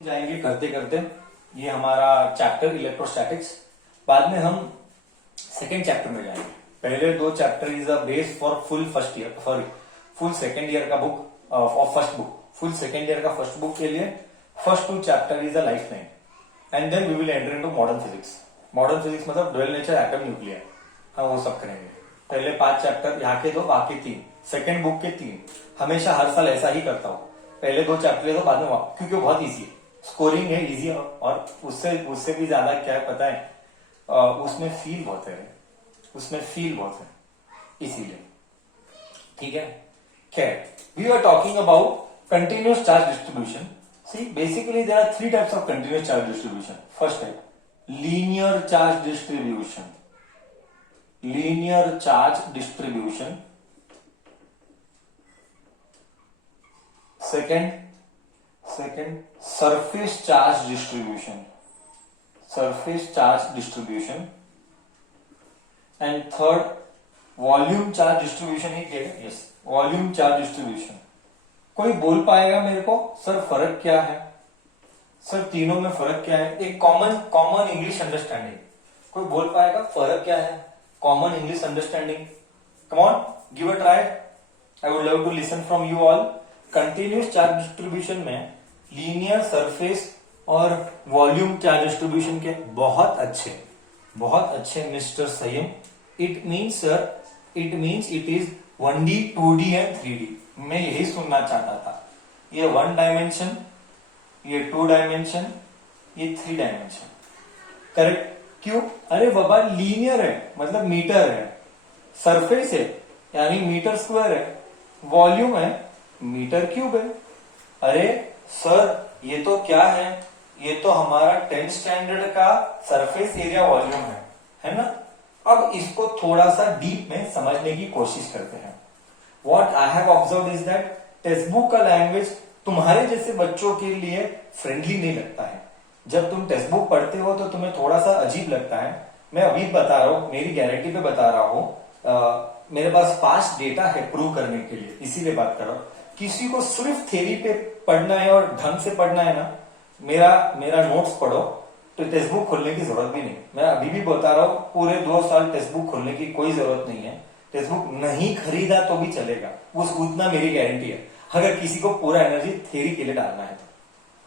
जाएंगे करते करते। ये हमारा चैप्टर इलेक्ट्रोस्टैटिक्स। बाद में हम सेकेंड चैप्टर में जाएंगे। पहले दो chapter is a base for full first year, sorry full second year का book of first book. Full second year का फर्स्ट बुक के लिए first two chapter is a life line and then we will enter into modern physics. Modern physics मतलब dual nature, atom, nuclear, हाँ वो सब करेंगे। पहले 5 चैप्टर यहाँ के 2, बाकी 3 सेकेंड बुक के 3। हमेशा हर साल ऐसा ही करता हूँ, पहले 2 चैप्टर तो बाद में, क्योंकि बहुत इजी है, स्कोरिंग है, इजी। और उससे भी ज्यादा क्या है पता है, उसमें फील बहुत है, इसीलिए। ठीक है, खैर we are talking about continuous charge distribution. See basically there are 3 types of continuous charge distribution. First type linear charge distribution, linear charge distribution. Second surface charge distribution, surface charge distribution. And third volume charge distribution ही क्या है? Yes, volume charge distribution. कोई बोल पाएगा मेरे को sir फर्क क्या है? सर तीनों में फर्क क्या है? एक कॉमन इंग्लिश अंडरस्टैंडिंग, कोई बोल पाएगा फर्क क्या है? Common English understanding, come on, give a try. I would love to listen from you all. Continuous charge distribution में लीनियर, सरफेस और वॉल्यूम चार्ज डिस्ट्रीब्यूशन के बहुत अच्छे mister Sanyam. It means sir, it is 1D, 2D and 3D। मैं यही सुनना चाहता था। ये 1 डायमेंशन, ये 2 डायमेंशन, ये 3 डायमेंशन, करेक्ट? क्यों? अरे बाबा लीनियर है मतलब मीटर है, सरफेस है यानी मीटर स्क्वायर है, वॉल्यूम है मीटर क्यूब है। अरे सर ये तो क्या है? ये तो हमारा 10th स्टैंडर्ड का सरफेस एरिया वॉल्यूम है ना? अब इसको थोड़ा सा डीप में समझने की कोशिश करते हैं। What I have observed is that text book का लैंग्वेज तुम्हारे जैसे बच्चों के लिए फ्रेंडली नहीं लगता है। जब तुम टेक्स्ट बुक पढ़ते हो तो तुम्हें थोड़ा सा अजीब लगता है। मैं अभी बता रहा हूं, मेरी गारंटी पे बता रहा हूं, मेरे पास पास्ट डेटा है प्रूव करने के लिए, इसीलिए बात कर रहा हूं। किसी को सिर्फ थ्योरी पे पढ़ना है और ढंग से पढ़ना है ना, मेरा नोट्स पढ़ो, तो टेक्स्ट बुक खोलने की जरूरत भी नहीं। मैं अभी भी बता रहा हूं, पूरे 2 साल टेक्स्ट बुक खोलने की कोई जरूरत नहीं है। टेक्स्ट बुक नहीं खरीदा तो भी चलेगा, उतना मेरी गारंटी है, अगर किसी को पूरा एनर्जी थ्योरी के लिए डालना है तो।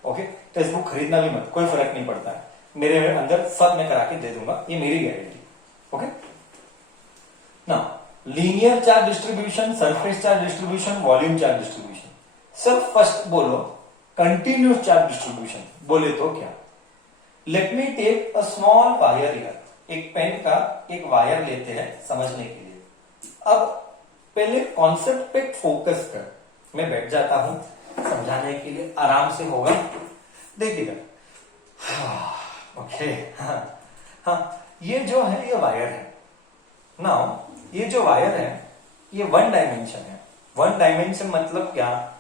ओके, टेक्स्ट बुक खरीदना भी मत, कोई फर्क नहीं पड़ता है, मेरे अंदर सब मैं करा के दे दूंगा, ये मेरी गारंटी। ओके ना, linear charge distribution, surface charge distribution, volume charge distribution. Sir first बोलो कंटिन्यूस चार्ज डिस्ट्रीब्यूशन, बोले तो क्या? Let me take a small wire here. एक पेन का एक वायर लेते हैं समझने के लिए। अब पहले कॉन्सेप्ट पे फोकस कर, मैं बैठ जाता हूं समझाने के लिए, आराम से होगा, देखिएगा। ओके, हाँ, ये जो है ये वायर है ना, ये जो वायर है ये 1 डायमेंशन है। 1 डायमेंशन मतलब क्या?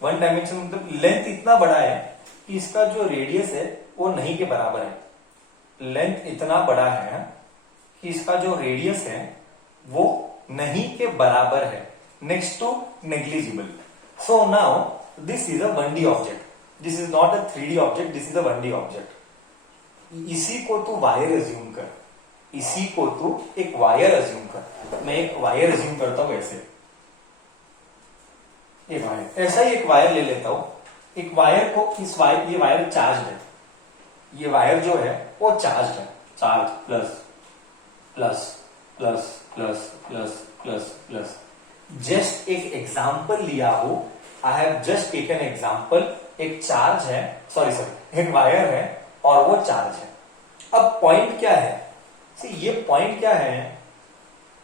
1 डायमेंशन मतलब लेंथ इतना बड़ा है कि इसका जो रेडियस है वो नहीं के बराबर है। लेंथ इतना बड़ा है कि इसका जो रेडियस है वो नहीं के बराबर है, next to negligible. So now this is a 1D object, this is not a 3D object, this is a 1D object. इसी को तू वायर अज्यूम कर, इसी को तू एक वायर अज्यूम कर। मैं एक वायर अज्यूम करता हूं ऐसे, एक वायर, ऐसा ही एक वायर ले लेता हूं। एक वायर को ये वायर चार्ज है, ये वायर जो है वो चार्ज है, charge plus plus plus plus plus plus plus. Just एक एग्जाम्पल लिया हूं, I have just taken example. एक चार्ज है, सॉरी एक वायर है और वो चार्ज है। अब पॉइंट क्या है? सी ये पॉइंट क्या है?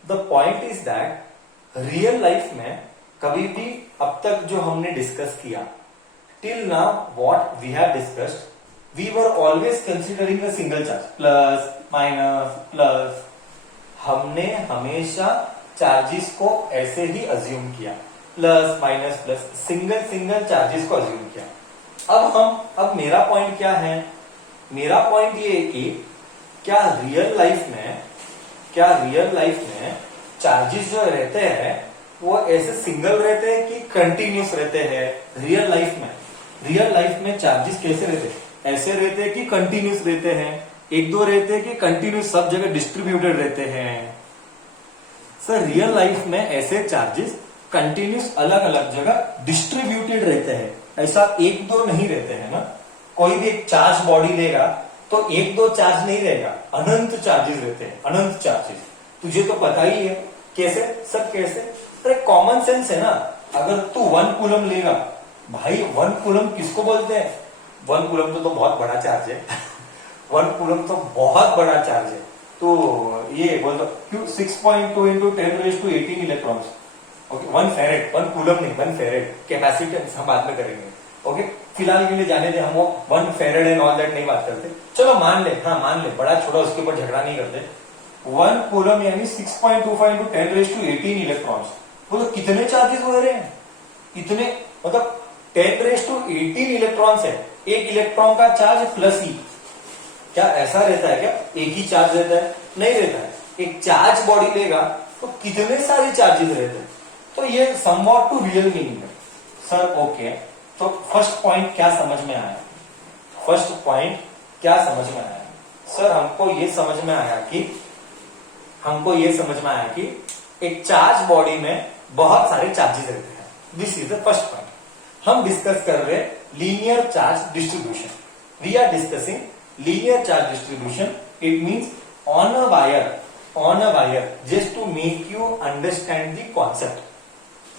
The point is that real life में कभी भी अब तक जो हमने डिस्कस किया, till now what we have discussed, we were always considering a single charge, plus minus plus. हमने हमेशा चार्जेस को ऐसे ही अज्यूम किया, plus minus plus, single charges को अज्यूम किया। अब मेरा पॉइंट क्या है? मेरा पॉइंट ये है कि क्या रियल लाइफ में चार्जेस जो रहते हैं वो ऐसे सिंगल रहते हैं कि कंटिन्यूस रहते हैं रियल लाइफ में? रियल लाइफ में चार्जेस कैसे रहते हैं? ऐसे रहते हैं कि कंटिन्यूस रहते हैं, एक दो रहते हैं कि कंटिन्यूस सब जगह डिस्ट्रीब्यूटेड रहते हैं। सर रियल लाइफ में ऐसे चार्जेस कंटिन्यूस अलग अलग जगह डिस्ट्रीब्यूटेड रहते हैं, ऐसा एक दो नहीं रहते हैं ना। कोई भी एक चार्ज बॉडी लेगा तो एक दो चार्ज नहीं रहेगा, अनंत चार्जेस रहते हैं, अनंत चार्जेस। तुझे तो पता ही है कैसे सर, कैसे? अरे कॉमन सेंस है ना। अगर तू 1 कूलम लेगा, भाई 1 कूलम किसको बोलते हैं? 1 कूलम तो बहुत बड़ा चार्ज है 1 कूलम तो बहुत बड़ा चार्ज है। तो ये बोल दो क्यों 6.2 इंटू 10⁻18 इलेक्ट्रॉन्स। ओके 1 फेरेड, 1 कूलम नहीं 1 फेरेड। कैपेसिटेंस हम बाद में करेंगे। ओके फिलहाल के लिए जाने दे, हम वो 1 फेरेड एंड ऑल दैट नहीं बात करते। चलो मान ले, हाँ मान ले, बड़ा छोटा उसके ऊपर झगड़ा नहीं करते। 1 कूलम यानी 6.25 इंटू 10⁻18 इलेक्ट्रॉन्स। बोलो कितने चार्जेस हो रहे हैं? इतने मतलब 10⁻18 इलेक्ट्रॉन्स है। एक इलेक्ट्रॉन का चार्ज प्लस ई। क्या ऐसा रहता है क्या? एक ही चार्ज रहता है? नहीं रहता है। एक चार्ज बॉडी लेगा तो कितने सारे चार्जेस रहते हैं। तो ये समवॉट टू रियल मीनिंग है सर। ओके तो फर्स्ट पॉइंट क्या समझ में आया? फर्स्ट पॉइंट क्या समझ में आया सर? हमको ये समझ में आया कि एक चार्ज बॉडी में बहुत सारे चार्जेस रहते हैं। This is the first point. हम डिस्कस कर रहे linear charge distribution. We are discussing linear charge distribution. It means on a wire, just to make you understand the concept.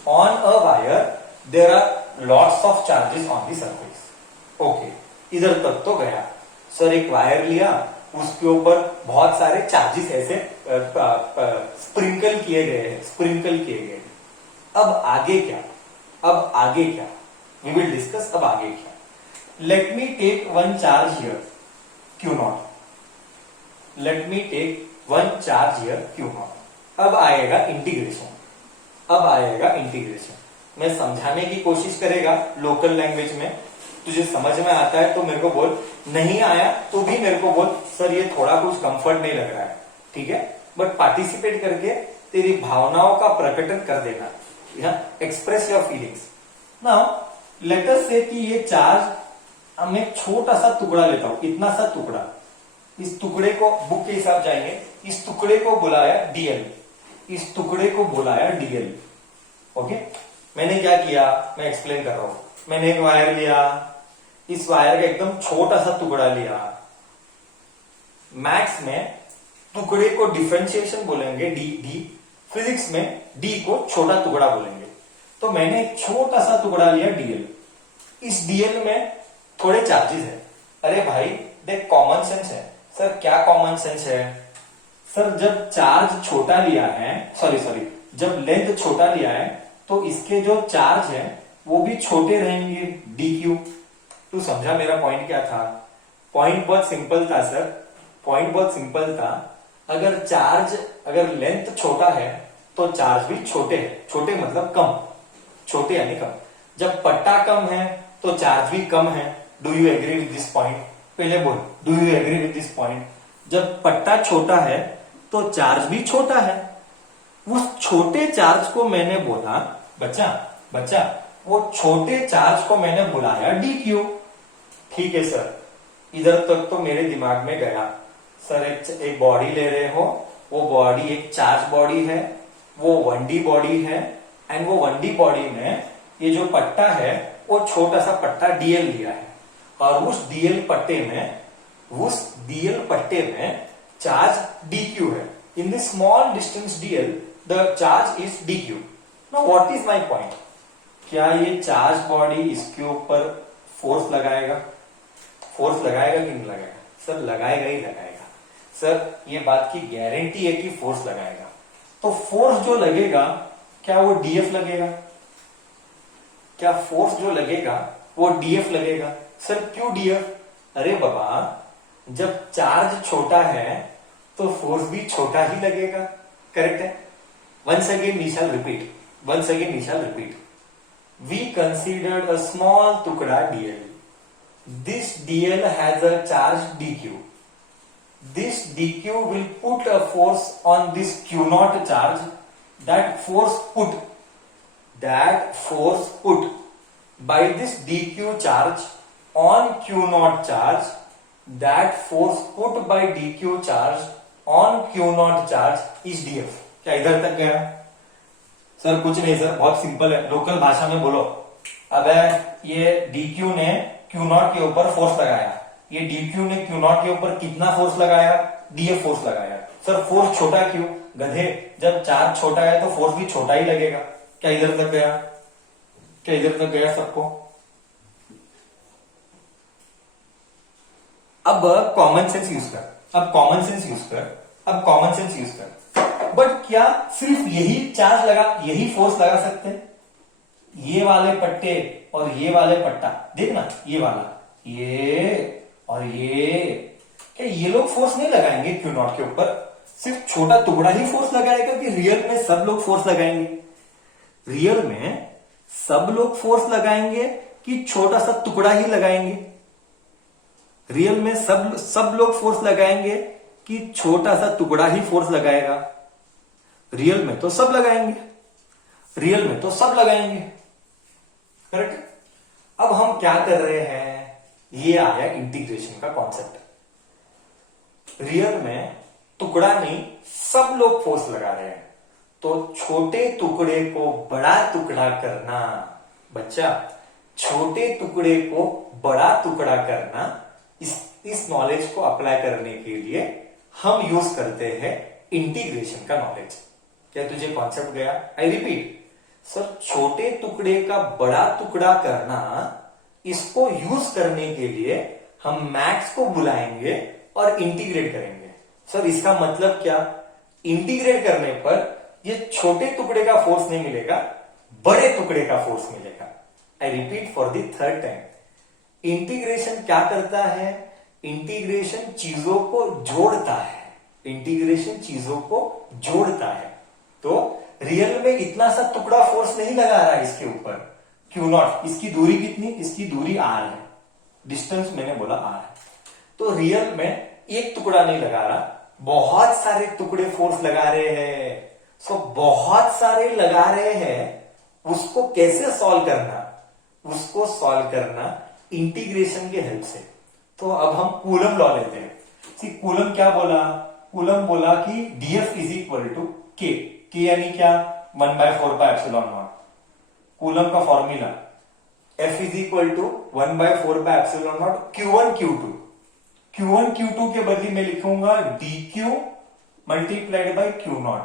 On a wire there are lots of charges on the surface. Okay, इधर तक तो गया sir. एक wire लिया, उसके ऊपर बहुत सारे चार्जेस ऐसे स्प्रिंकल किए गए। अब आगे क्या? वी विल डिस्कस अब आगे क्या। Let me take 1 charge here Q0। Let me take 1 charge here Q0। अब आएगा इंटीग्रेशन। मैं समझाने की कोशिश करेगा लोकल लैंग्वेज में। तुझे समझ में आता है तो मेरे को बोल, नहीं आया तो भी मेरे को बोल सर ये थोड़ा कुछ कंफर्ट नहीं लग रहा है, ठीक है। बट पार्टिसिपेट करके तेरी भावनाओं का प्रकटन कर देना, express your feelings. Now let us से कि ये चार्ज मैं छोटा सा टुकड़ा लेता हूं, इतना सा टुकड़ा। इस टुकड़े को बुक के हिसाब जाएंगे, इस टुकड़े को बुलाया डीएल। ओके मैंने क्या किया, मैं एक्सप्लेन कर रहा हूं। मैंने एक वायर लिया, इस वायर का एकदम छोटा सा टुकड़ा लिया। मैथ्स में टुकड़े को डिफरेंशिएशन बोलेंगे डी, फिजिक्स में डी को छोटा टुकड़ा बोलेंगे। तो मैंने एक छोटा सा टुकड़ा लिया डीएल। इस डीएल में थोड़े चार्जेस है। अरे भाई देख कॉमन सेंस है सर। क्या कॉमन सेंस है सर? जब चार्ज छोटा लिया है, सॉरी जब लेंथ छोटा लिया है तो इसके जो चार्ज है वो भी छोटे रहेंगे, डी क्यू। तू समझा मेरा पॉइंट क्या था? पॉइंट बहुत सिंपल था सर, पॉइंट बहुत सिंपल था। अगर लेंथ छोटा है तो चार्ज भी छोटे है। छोटे मतलब कम, छोटे यानी कम। जब पट्टा कम है तो चार्ज भी कम है। Do you agree with this point? पहले बोल, do you agree with this point? जब पट्टा छोटा है तो चार्ज भी छोटा है। उस छोटे चार्ज को मैंने बोला बच्चा वो छोटे चार्ज को मैंने बुलाया डी क्यू। ठीक है सर, इधर तक तो मेरे दिमाग में गया। सर एक बॉडी ले रहे हो, वो बॉडी एक चार्ज बॉडी है, वो 1D बॉडी है, एंड वो 1D बॉडी में ये जो पट्टा है वो छोटा सा पट्टा डीएल लिया है, और उस डीएल पट्टे में चार्ज dq है। In this small distance dl the charge is dq। Now what is my point? क्या ये चार्ज बॉडी इसके ऊपर फोर्स लगाएगा? फोर्स लगाएगा कि नहीं लगाएगा? सर लगाएगा ही लगाएगा। सर ये बात की गारंटी है कि फोर्स लगाएगा। तो फोर्स जो लगेगा क्या वो डीएफ लगेगा? क्या फोर्स जो लगेगा वो डीएफ लगेगा? सर क्यों डीएफ? अरे बाबा जब चार्ज छोटा है तो फोर्स भी छोटा ही लगेगा, करेक्ट है। Once again we shall repeat. We considered a small टुकड़ा dl. This dl has a charge dq. This dq will put a force on this q0 charge. That force put by this dq charge on q naught charge, that force put by dq charge on q naught charge is df। क्या इधर तक गया? Sir कुछ नहीं sir, बहुत simple है, local भाषा में बोलो। अब ये dq ने q नॉट के ऊपर फोर्स लगाया, ये dq ने q नॉट के ऊपर कितना फोर्स लगाया? df फोर्स लगाया। सर फोर्स छोटा क्यों? गधे, जब चार्ज छोटा है तो फोर्स भी छोटा ही लगेगा। क्या इधर तक गया? क्या इधर तक गया सबको? अब कॉमन सेंस यूज कर, अब कॉमन सेंस यूज कर, अब कॉमन सेंस यूज कर। बट क्या सिर्फ यही चार्ज लगा, यही फोर्स लगा सकते हैं? ये वाले पट्टे और ये वाले पट्टा देखना, ये वाला, ये और ये, क्या ये लोग फोर्स नहीं लगाएंगे क्यू नॉट के ऊपर? सिर्फ छोटा टुकड़ा ही फोर्स लगाएगा कि रियल में सब लोग फोर्स लगाएंगे? रियल में सब लोग फोर्स लगाएंगे कि छोटा सा टुकड़ा ही लगाएंगे? रियल में सब लोग फोर्स लगाएंगे कि छोटा सा टुकड़ा ही फोर्स लगाएगा? रियल में तो सब लगाएंगे, रियल में तो सब लगाएंगे, करेक्ट। अब हम क्या कर रहे हैं, ये आ गया इंटीग्रेशन का कॉन्सेप्ट। रियल में टुकड़ा नहीं, सब लोग फोर्स लगा रहे हैं, तो छोटे टुकड़े को बड़ा टुकड़ा करना, बच्चा, छोटे टुकड़े को बड़ा टुकड़ा करना, इस नॉलेज को अप्लाई करने के लिए हम यूज करते हैं इंटीग्रेशन का नॉलेज। क्या तुझे कॉन्सेप्ट गया? आई रिपीट सर, छोटे टुकड़े का बड़ा टुकड़ा करना, इसको यूज करने के लिए हम मैथ्स को बुलाएंगे और इंटीग्रेट करेंगे। सर इसका मतलब क्या? इंटीग्रेट करने पर ये छोटे टुकड़े का फोर्स नहीं मिलेगा, बड़े टुकड़े का फोर्स मिलेगा। I repeat for the third time, integration क्या करता है? इंटीग्रेशन चीजों को जोड़ता है, इंटीग्रेशन चीजों को जोड़ता है। तो रियल में इतना सा टुकड़ा फोर्स नहीं लगा रहा है इसके ऊपर, क्यू नॉट। इसकी दूरी कितनी? इसकी दूरी आर है, डिस्टेंस मैंने बोला आर है। तो रियल में एक टुकड़ा नहीं लगा रहा, बहुत सारे टुकड़े फोर्स लगा रहे हैं। सो बहुत सारे लगा रहे हैं, उसको कैसे सॉल्व करना? उसको सॉल्व करना इंटीग्रेशन के हेल्प से। तो अब हम कूलम लॉ लेते हैं। सी कूलम क्या बोला? कूलम बोला कि df इज इक्वल टू के यानी क्या? 1/4πε0। कूलम का formula F is equal to 1/4πε0 Q1 Q2। Q1 Q2 के बदले में लिखूंगा dq multiplied by Q naught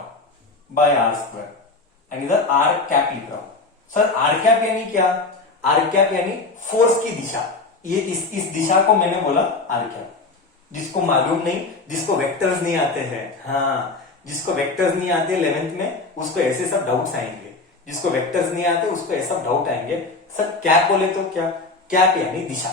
by r square, and इधर आर कैप लिख रहा हूं। सर आर कैप यानी क्या? आर कैप यानी फोर्स की दिशा। ये इस दिशा को मैंने बोला आर कैप। जिसको मालूम नहीं, जिसको वेक्टर्स नहीं आते हैं, हाँ, जिसको वेक्टर्स नहीं आते 11th में, उसको ऐसे सब डाउट्स आएंगे। जिसको वेक्टर्स नहीं आते उसको ऐसा डाउट आएंगे, सर कैप बोले तो क्या? कैप यानी दिशा।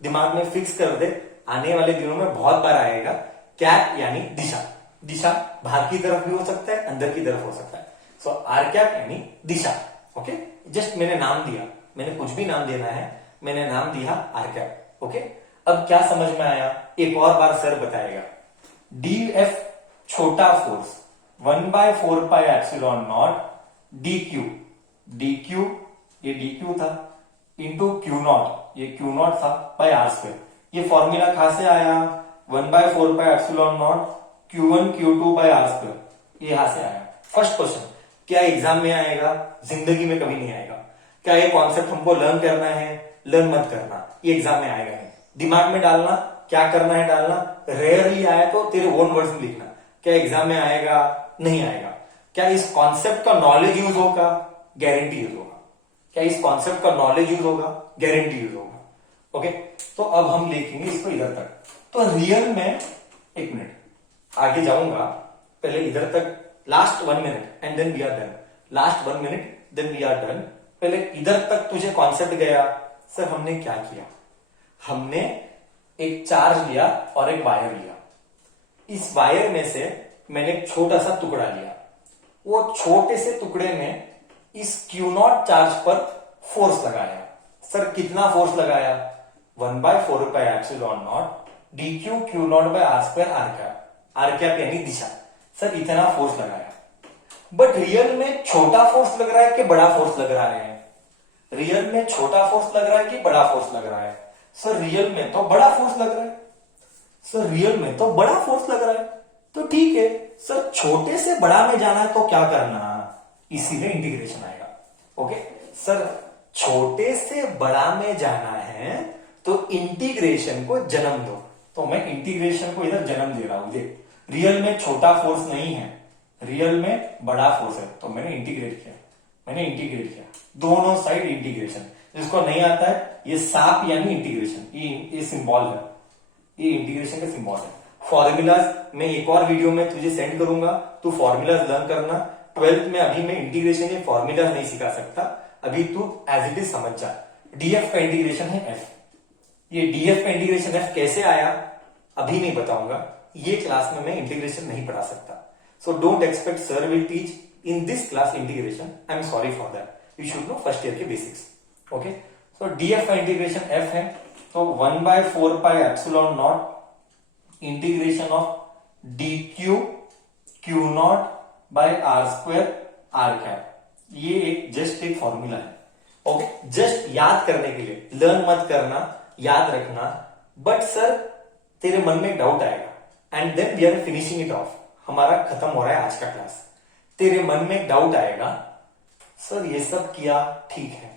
दिमाग में फिक्स कर दे, आने वाले दिनों में बहुत बार आएगा। कैप यानी दिशा। दिशा बाहर की तरफ भी हो सकता है, अंदर की तरफ हो सकता है। सो आर कैप यानी दिशा। ओके, जस्ट मैंने नाम दिया, मैंने कुछ भी नाम देना है, मैंने नाम दिया आर कैप। ओके, अब क्या समझ में आया? एक और बार सर बताएगा। df छोटा फोर्स 1/4πε0 dq, dq ये dq था, इंटू क्यू नॉट, ये क्यू नॉट था, बाय आर स्क्वायर। ये फॉर्मूला कहां से आया? 1/4πε0 Q1 Q2 bye r square, ये यहां से आया। फर्स्ट क्वेश्चन क्या एग्जाम में आएगा? जिंदगी में कभी नहीं आएगा। क्या ये कॉन्सेप्ट हमको लर्न करना है? लर्न मत करना, ये एग्जाम में आएगा नहीं। दिमाग में डालना, क्या करना है डालना, रेयरली आया तो तेरे ओन वर्ड्स में लिखना। क्या एग्जाम में आएगा? नहीं आएगा। क्या इस कॉन्सेप्ट का नॉलेज यूज होगा? गारंटी यूज होगा। क्या इस कॉन्सेप्ट का नॉलेज यूज होगा? गारंटी यूज होगा। ओके, तो अब हम लिखेंगे इसको इधर तक। तो रियल में, एक मिनट आगे जाऊंगा, पहले इधर तक, last 1 minute and then we are done. Last 1 minute then we are done. पहले इधर तक तुझे कॉन्सेप्ट गया? सर हमने क्या किया? हमने एक चार्ज लिया और एक वायर लिया। इस वायर में से मैंने एक छोटा सा टुकड़ा लिया। वो छोटे से टुकड़े में इस Q नॉट चार्ज पर फोर्स लगाया। सर कितना फोर्स लगाया? 1/4πε0 dq Q naught by r square r cap. R cap यानी दिशा। सर इतना फोर्स लगाया। बट रियल में छोटा फोर्स लग रहा है कि बड़ा फोर्स लग रहा है? रियल में छोटा फोर्स लग रहा है कि बड़ा फोर्स लग रहा है? सर रियल में तो बड़ा फोर्स लग रहा है। सर रियल में तो बड़ा फोर्स लग रहा है, तो ठीक है सर, छोटे से बड़ा में जाना है तो क्या करना, इसीलिए इंटीग्रेशन आएगा। ओके सर, छोटे से बड़ा में जाना है तो इंटीग्रेशन को जन्म दो, तो मैं इंटीग्रेशन को इधर जन्म दे रहा हूं। देख, रियल में छोटा फोर्स नहीं है, रियल में बड़ा फोर्स है, तो मैंने इंटीग्रेट किया, दोनों साइड इंटीग्रेशन। जिसको नहीं आता है, ये सांप यानी इंटीग्रेशन, ये सिंबल है, ये इंटीग्रेशन का सिंबल है। फॉर्मूलाज मैं एक और वीडियो में तुझे सेंड करूंगा, तू फॉर्मूलाज लर्न करना। 12th में अभी मैं इंटीग्रेशन के फॉर्मूलाज नहीं सिखा सकता, अभी तू एज इट इज समझ जा। डीएफ का इंटीग्रेशन है एफ, ये डीएफ का इंटीग्रेशन एफ कैसे आया अभी नहीं बताऊंगा, ये क्लास में मैं इंटीग्रेशन नहीं पढ़ा सकता। So don't expect sir will teach in this class integration, I am sorry for that, you should know first year के बेसिक्स। ओके, सो डीएफ का इंटीग्रेशन एफ है, तो 1/4 pi epsilon naught integration of d q q naught by r square r cap, ये एक just एक formula है। Okay, just याद करने के लिए, लर्न मत करना, याद रखना। बट सर तेरे मन में डाउट आएगा and then we are finishing it off, हमारा खत्म हो रहा है आज का क्लास। तेरे मन में डाउट आएगा, सर ये सब किया ठीक है,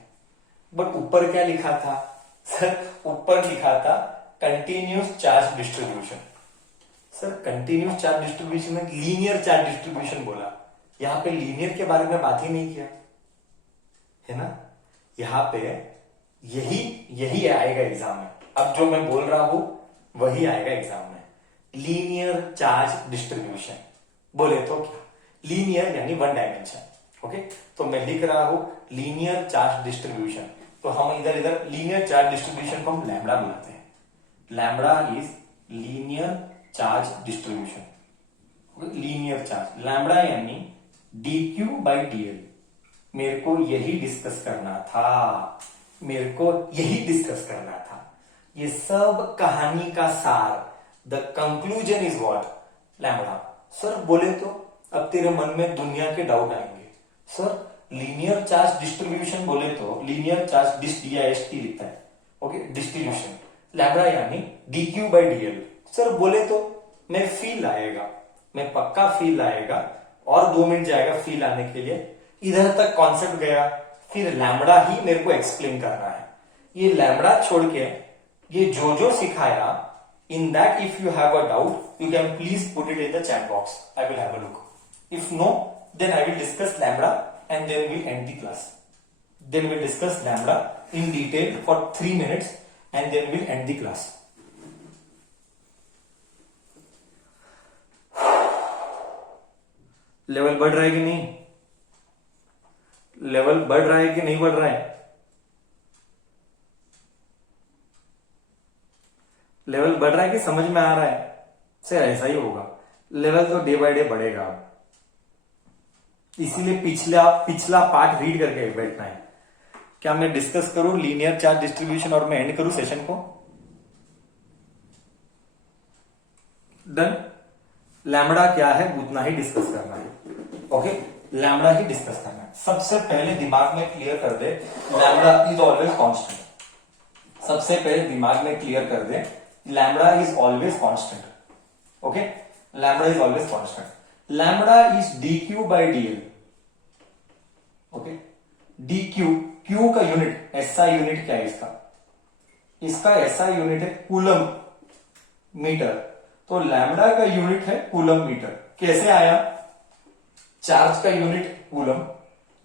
बट ऊपर क्या लिखा था? सर ऊपर लिखा था continuous charge distribution. Sir continuous charge distribution में लीनियर चार्ज डिस्ट्रीब्यूशन बोला, यहां पे लीनियर के बारे में बात ही नहीं किया है ना। यहां पे यही आएगा एग्जाम में, अब जो मैं बोल रहा हूं वही आएगा एग्जाम में। लीनियर चार्ज डिस्ट्रीब्यूशन बोले तो क्या? लीनियर यानी वन डायमेंशन। ओके, तो मैं लिख रहा हूं लीनियर चार्ज डिस्ट्रीब्यूशन, तो हम इधर लीनियर चार्ज डिस्ट्रीब्यूशन को हम लैम्बडा बुलाते हैं। Lambda is linear charge distribution, linear charge, lambda यानी dq बाई dl। मेरे को यही डिस्कस करना था, ये सब कहानी का सार, the conclusion is what? Lambda. Sir बोले तो अब तेरे मन में दुनिया के डाउट आएंगे, सर लीनियर चार्ज डिस्ट्रीब्यूशन बोले तो लीनियर चार्ज DIST लिखता है। ओके, डिस्ट्रीब्यूशन, लैम्बडा यानी dq बाई dl। सर बोले तो मैं फील आएगा, मैं पक्का फील आएगा, और 2 मिनट जाएगा फील आने के लिए, इधर तक कॉन्सेप्ट गया, फिर लैम्बडा ही मेरे को एक्सप्लेन करना है। ये लैम्बडा छोड़ के ये जो सिखाया, in that if you have a doubt you can please put it in the chat box, I will have a look. If no, then I will discuss lambda and then we'll end the class. Then we'll discuss lambda in detail for 3 minutes and then we'll end the class. Level बढ़ रहा है कि नहीं? Level बढ़ रहा है कि नहीं बढ़ रहा है? लेवल बढ़ रहा है कि समझ में आ रहा है? सर ऐसा ही होगा, लेवल तो डे बाय डे बढ़ेगा, इसीलिए पिछला पार्ट रीड करके बैठना है। क्या मैं डिस्कस करूं लीनियर चार्ज डिस्ट्रीब्यूशन और मैं एंड करूं सेशन को? डन। लैम्बडा क्या है उतना ही डिस्कस करना है। ओके, लैम्बडा ही डिस्कस करना है। सबसे पहले दिमाग में क्लियर कर दे, लैम्बडा इज ऑलवेज कांस्टेंट। सबसे पहले दिमाग में क्लियर कर दे, lambda is always constant. Okay, lambda is always constant. Lambda is dq by dl। Okay, dq, q का यूनिट, SI यूनिट क्या है इसका SI यूनिट है कूलम मीटर, तो लैम्बडा का यूनिट है कूलम मीटर। कैसे आया? चार्ज का यूनिट कूलम,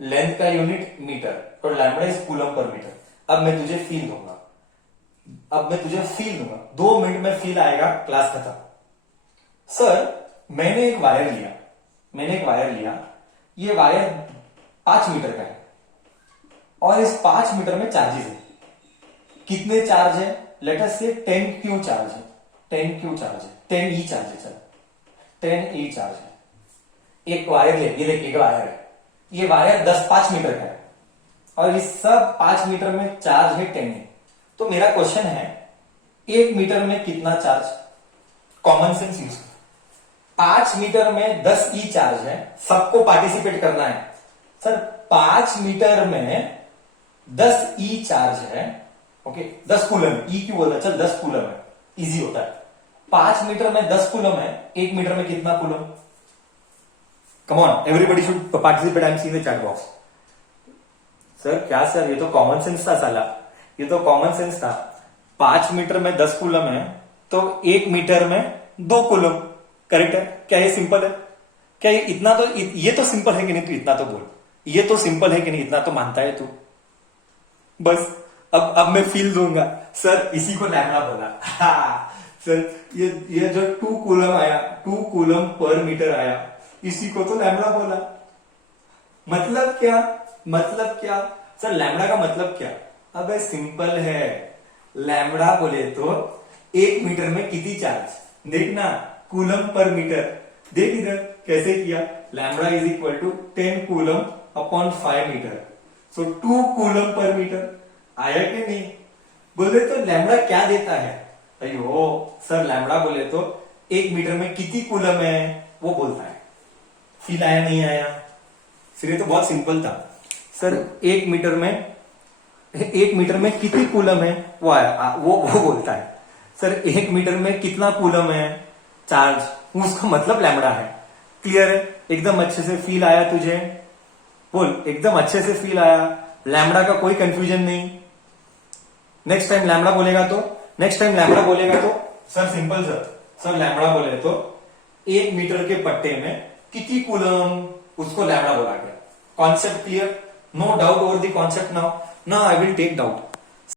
लेंथ का यूनिट मीटर, तो लैम्बडा इज कूलम पर मीटर। अब मैं तुझे फील दूंगा, 2 मिनट में फील आएगा, क्लास खत्म। सर मैंने एक वायर लिया, ये वायर 5 मीटर का है और इस 5 मीटर में चार्जेस है। कितने चार्ज है? लेट अस से 10Q चार्ज है, 10Q चार्ज है, 10E चार्ज है, चल 10E चार्ज है। एक वायर ले, ये देखिए वायर है, ये वायर 5 मीटर का है और इस सब 5 मीटर में चार्ज है 10E। तो मेरा क्वेश्चन है 1 मीटर में कितना charge? Common sense use, 5 metre में 10E चार्ज है, सबको पार्टिसिपेट करना है। सर 5 मीटर में 10 ई चार्ज है, ओके 10 कूलम, ई क्यों बोला, चल 10 कूलम है, इजी होता है। 5 मीटर में 10 कूलम है, 1 मीटर में कितना coulomb? Come on everybody should participate, I am seeing the chat box. Sir क्या सर, ये तो कॉमन सेंस था साला, ये तो कॉमन सेंस था। 5 मीटर में 10 कूलम है तो 1 मीटर में 2 कूलम, करेक्ट है क्या? ये सिंपल है क्या? ये इतना तो, ये तो सिंपल है कि नहीं? तू इतना तो बोल, ये तो सिंपल है कि नहीं? इतना तो मानता है तू? बस अब मैं फील दूंगा, सर इसी को लैम्बडा बोला। सर ये जो 2 कूलम आया, 2 कूलम पर मीटर आया, इसी को तो लैम्बडा बोला। मतलब क्या? मतलब क्या सर, लैम्बडा का मतलब क्या? अबे सिंपल है, लैम्बडा बोले तो 1 मीटर में कितनी चार्ज, देखना कूलम पर मीटर। देख इधर कैसे किया, lambda is equal to 10 coulomb upon 5 metre, so 2 coulomb पर मीटर। आया कि नहीं? बोले तो लैम्बडा क्या देता है? अयो सर, लैम्बडा बोले तो 1 मीटर में कितनी कूलम है वो बोलता है। फील आया नहीं आया? फिर ये तो बहुत सिंपल था सर, 1 मीटर में कितनी कूलम है वो आया, वो बोलता है। सर 1 मीटर में कितना कूलम है चार्ज, उसका मतलब लैम्बडा है। क्लियर है? एकदम अच्छे से फील आया तुझे? बोल, एकदम अच्छे से फील आया? लैम्बडा का कोई कंफ्यूजन नहीं? नेक्स्ट टाइम लैम्बडा बोलेगा तो सर सिंपल सर लैम्बडा बोले तो 1 मीटर के पट्टे में कितनी कूलम, उसको लैम्बडा बोला गया। Concept clear? No doubt over the concept now? I will take doubt.